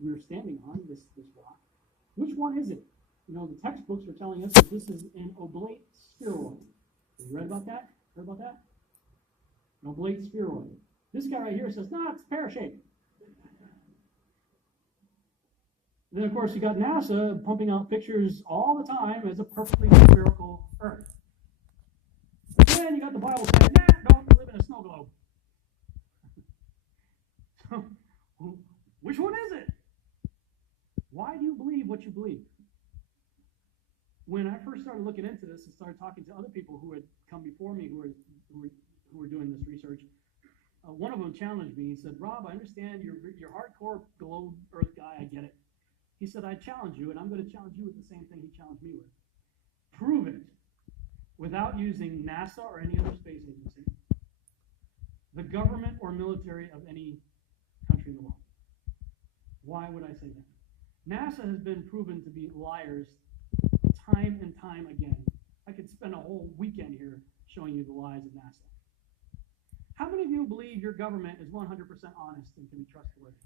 we're standing on, this rock. Which one is it? You know, the textbooks are telling us that this is an oblate spheroid. Have you read about that? Heard about that? An oblate spheroid. This guy right here says, no, it's pear-shaped. Then, of course, you got NASA pumping out pictures all the time as a perfectly spherical Earth. Then you got the Bible saying, nah, don't live in a snow globe. So, which one is it? Why do you believe what you believe? When I first started looking into this and started talking to other people who had come before me who were doing this research, one of them challenged me. He said, Rob, I understand you're hardcore globe Earth guy. I get it. He said, I challenge you, and I'm going to challenge you with the same thing he challenged me with. Prove it without using NASA or any other space agency, the government or military of any country in the world. Why would I say that? NASA has been proven to be liars time and time again. I could spend a whole weekend here showing you the lies of NASA. How many of you believe your government is 100% honest and can be trustworthy?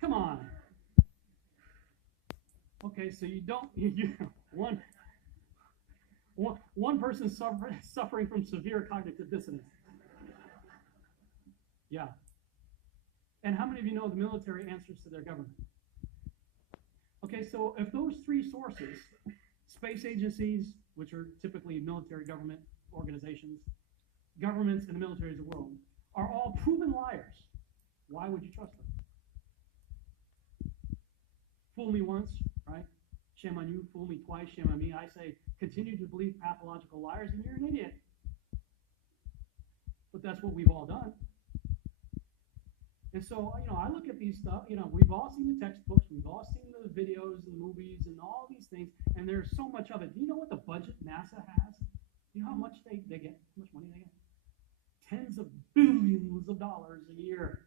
Come on. Okay, so you don't, one person suffering from severe cognitive dissonance. Yeah. And how many of you know the military answers to their government? Okay, so if those three sources, space agencies, which are typically military government organizations, governments and the military of the world, are all proven liars, why would you trust them? Fool me once, right? Shame on you. Fool me twice, shame on me. I say, continue to believe pathological liars and you're an idiot. But that's what we've all done. And so, I look at these stuff, we've all seen the textbooks, we've all seen the videos and movies and all these things, and there's so much of it. Do you know what the budget NASA has? Do you know how much they get? How much money they get? Tens of billions of dollars a year.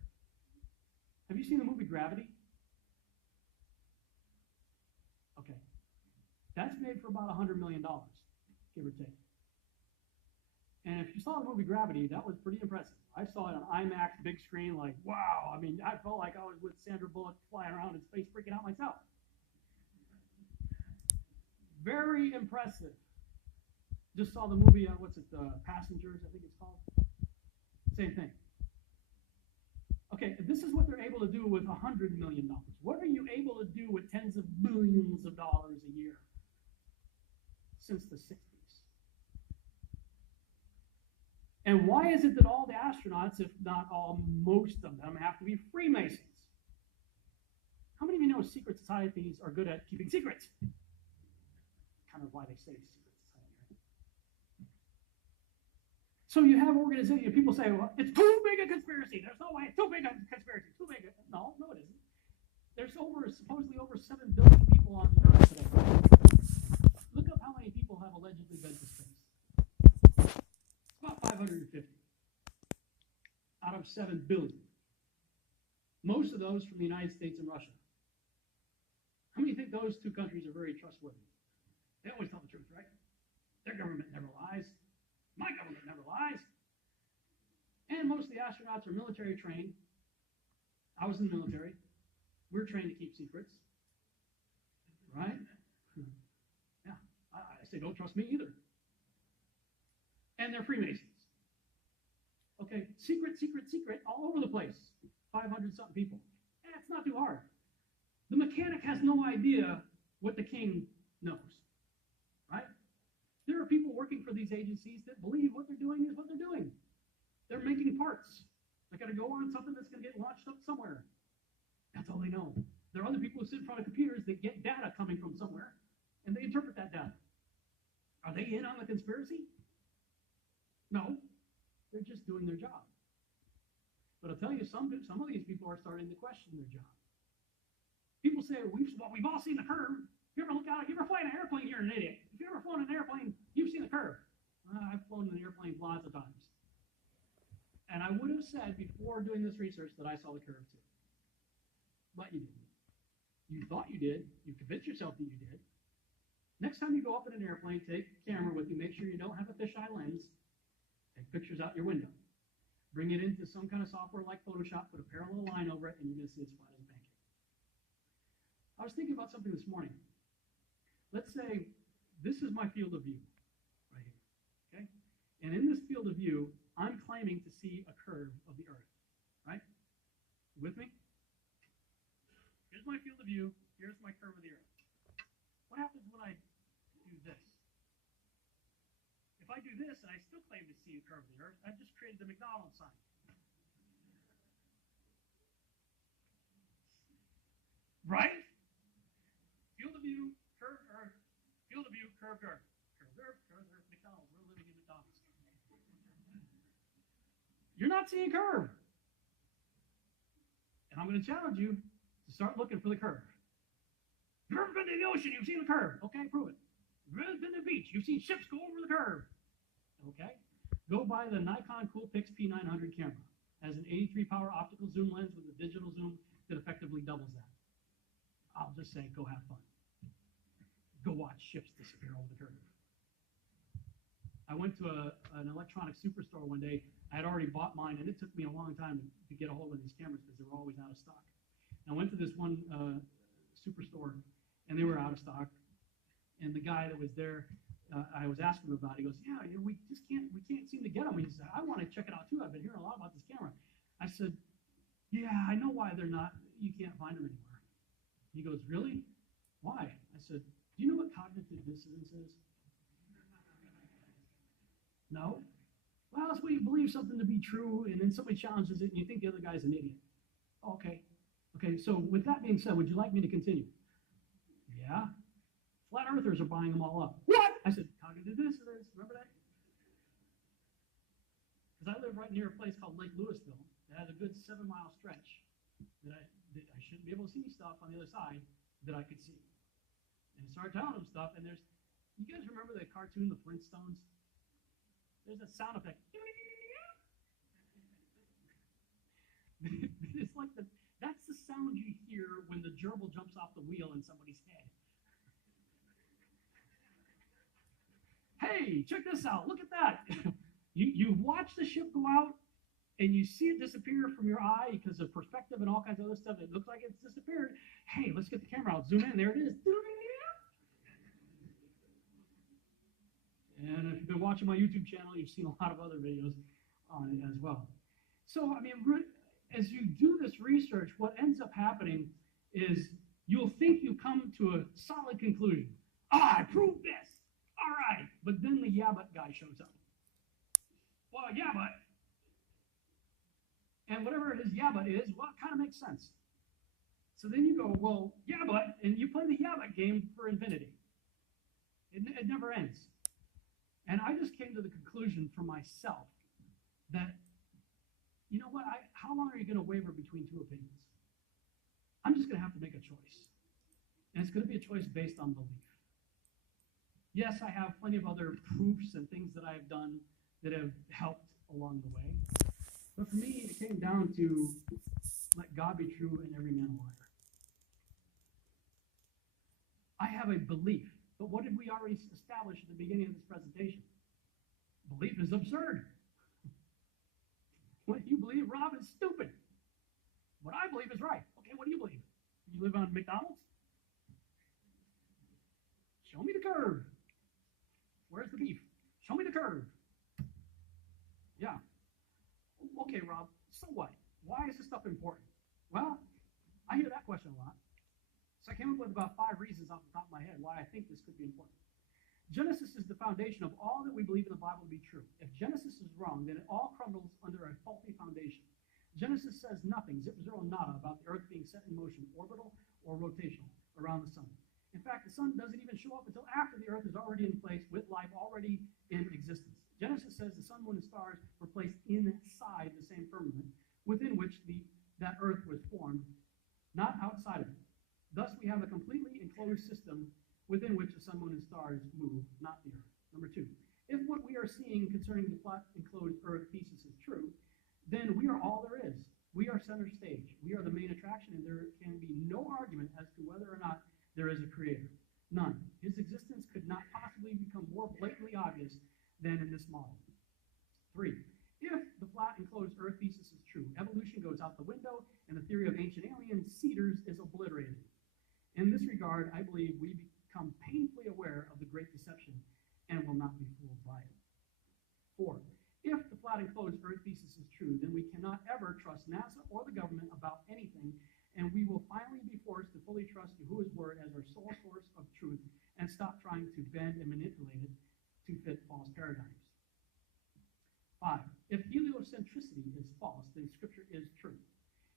Have you seen the movie Gravity? Okay. That's made for about $100 million, give or take. And if you saw the movie Gravity, that was pretty impressive. I saw it on IMAX, big screen, like, wow. I mean, I felt like I was with Sandra Bullock flying around in space, freaking out myself. Very impressive. Just saw the movie, Passengers, I think it's called. Same thing. Okay, this is what they're able to do with $100 million. What are you able to do with tens of billions of dollars a year since the 60s? And why is it that all the astronauts, if not all, most of them, have to be Freemasons? How many of you know secret societies are good at keeping secrets? Kind of why they say secret society, right? So you have organizations, people say, well, it's too big a conspiracy. There's no way, it's too big a conspiracy, too big a... No, it isn't. There's supposedly over 7 billion people on the earth today. Look up how many people have allegedly been to space. About 550 out of 7 billion. Most of those from the United States and Russia. How many think those two countries are very trustworthy? They always tell the truth, right? Their government never lies. My government never lies. And most of the astronauts are military trained. I was in the military. We're trained to keep secrets. Right? Yeah. I say don't trust me either. And they're Freemasons. Okay, secret, all over the place. 500-something people. It's not too hard. The mechanic has no idea what the king knows. Right? There are people working for these agencies that believe what they're doing is what they're doing. They're making parts. They got to go on something that's going to get launched up somewhere. That's all they know. There are other people who sit in front of computers that get data coming from somewhere, and they interpret that data. Are they in on the conspiracy? No, they're just doing their job. But I'll tell you, some of these people are starting to question their job. People say, we've all seen the curve. You ever look out? You ever fly in an airplane? You're an idiot. If you ever flown in an airplane, you've seen the curve. I've flown in an airplane lots of times. And I would have said before doing this research that I saw the curve too. But you didn't. You thought you did. You convinced yourself that you did. Next time you go up in an airplane, take a camera with you. Make sure you don't have a fisheye lens. Take pictures out your window. Bring it into some kind of software like Photoshop, put a parallel line over it, and you're going to see it's flat as a pancake. I was thinking about something this morning. Let's say this is my field of view right here, okay? And in this field of view, I'm claiming to see a curve of the Earth, right? With me? Here's my field of view. Here's my curve of the Earth. What happens when I do this? If I do this and I still claim to see the curve of the Earth, I've just created the McDonald's sign. Right? Field of view, curved Earth. Field of view, curved Earth. Curved Earth, McDonald's. We're living in McDonald's. You're not seeing curve. And I'm going to challenge you to start looking for the curve. You've ever been to the ocean, you've seen the curve. Okay, prove it. You've ever been to the beach, you've seen ships go over the curve. Okay? Go buy the Nikon Coolpix P900 camera. It has an 83 power optical zoom lens with a digital zoom that effectively doubles that. I'll just say, go have fun. Go watch ships disappear over the curve. I went to an electronic superstore one day. I had already bought mine, and it took me a long time to get a hold of these cameras because they were always out of stock. And I went to this one superstore, and they were out of stock. And the guy that was there, I was asking him about it. He goes, "Yeah, we can't seem to get them." He said, "I want to check it out too. I've been hearing a lot about this camera." I said, "Yeah, I know why you can't find them anywhere." He goes, "Really? Why?" I said, "Do you know what cognitive dissonance is?" No? Well, it's when you believe something to be true, and then somebody challenges it, and you think the other guy's an idiot. Okay. Okay, so with that being said, would you like me to continue? Yeah. Flat earthers are buying them all up. What? I said, cognitive dissonance. Remember that? Because I live right near a place called Lake Louisville that has a good 7-mile stretch that I shouldn't be able to see stuff on the other side that I could see. And I started telling them stuff, and you guys remember the cartoon, The Flintstones? There's a sound effect. It's like that's the sound you hear when the gerbil jumps off the wheel in somebody's head. Hey, check this out. Look at that. You watch the ship go out, and you see it disappear from your eye because of perspective and all kinds of other stuff. It looks like it's disappeared. Hey, let's get the camera out. Zoom in. There it is. And if you've been watching my YouTube channel, you've seen a lot of other videos on it as well. So, I mean, as you do this research, what ends up happening is you'll think you come to a solid conclusion. I proved this. All right. But then the yeah, but guy shows up. Well, yeah, but. And whatever his yeah, but is, well, it kind of makes sense. So then you go, well, yeah, but, and you play the yeah, but game for infinity. It never ends. And I just came to the conclusion for myself that, you know what, how long are you going to waver between two opinions? I'm just going to have to make a choice. And it's going to be a choice based on belief. Yes, I have plenty of other proofs and things that I have done that have helped along the way. But for me, it came down to let God be true and every man a liar. I have a belief. But what did we already establish at the beginning of this presentation? Belief is absurd. What you believe, Rob, is stupid. What I believe is right. Okay, what do you believe? You live on McDonald's? Show me the curve. Where's the beef? Show me the curve. Yeah. Okay, Rob, so what? Why is this stuff important? Well, I hear that question a lot. So I came up with about 5 reasons off the top of my head why I think this could be important. Genesis is the foundation of all that we believe in the Bible to be true. If Genesis is wrong, then it all crumbles under a faulty foundation. Genesis says nothing, zip, zero, nada, about the earth being set in motion, orbital or rotational, around the sun. In fact, the sun doesn't even show up until after the earth is already in place with life already in existence. Genesis says the sun, moon, and stars were placed inside the same firmament within which that earth was formed, not outside of it. Thus, we have a completely enclosed system within which the sun, moon, and stars move, not the earth. Number 2, if what we are seeing concerning the flat enclosed earth thesis is true, then we are all there is. We are center stage. We are the main attraction, and there can be no argument as to whether or not there is a creator. None. His existence could not possibly become more blatantly obvious than in this model. 3, If the flat enclosed Earth thesis is true, evolution goes out the window and the theory of ancient alien cedars is obliterated. In this regard, I believe we become painfully aware of the Great Deception and will not be fooled by it. 4. If the flat enclosed Earth thesis is true, then we cannot ever trust NASA or the government about anything, and we will finally be forced to fully trust Yahuwah's word as our sole source of truth and stop trying to bend and manipulate it to fit false paradigms. 5. If heliocentricity is false, then Scripture is true.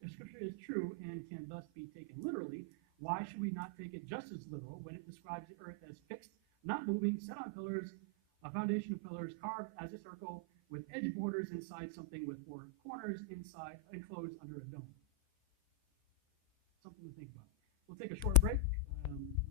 If Scripture is true and can thus be taken literally, why should we not take it just as literal when it describes the earth as fixed, not moving, set on pillars, a foundation of pillars, carved as a circle, with edge borders inside something with 4 corners inside, enclosed under a dome? Something to think about. We'll take a short break.